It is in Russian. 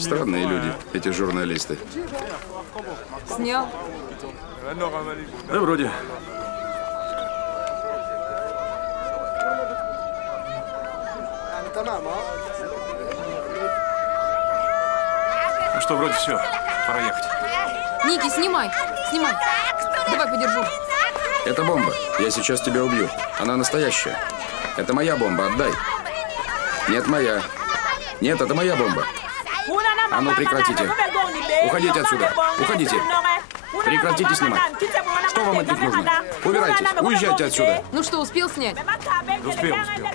Странные люди, эти журналисты. Снял? Да, вроде. Ну что, вроде все. Пора ехать. Ники, снимай! Снимай! Давай подержу. Это бомба. Я сейчас тебя убью. Она настоящая. Это моя бомба. Отдай. Нет, моя. Нет, это моя бомба. А ну прекратите. Уходите отсюда. Уходите. Прекратите снимать. Что вам от них нужно? Убирайтесь. Уезжайте отсюда. Ну что, успел снять? Успел, успел.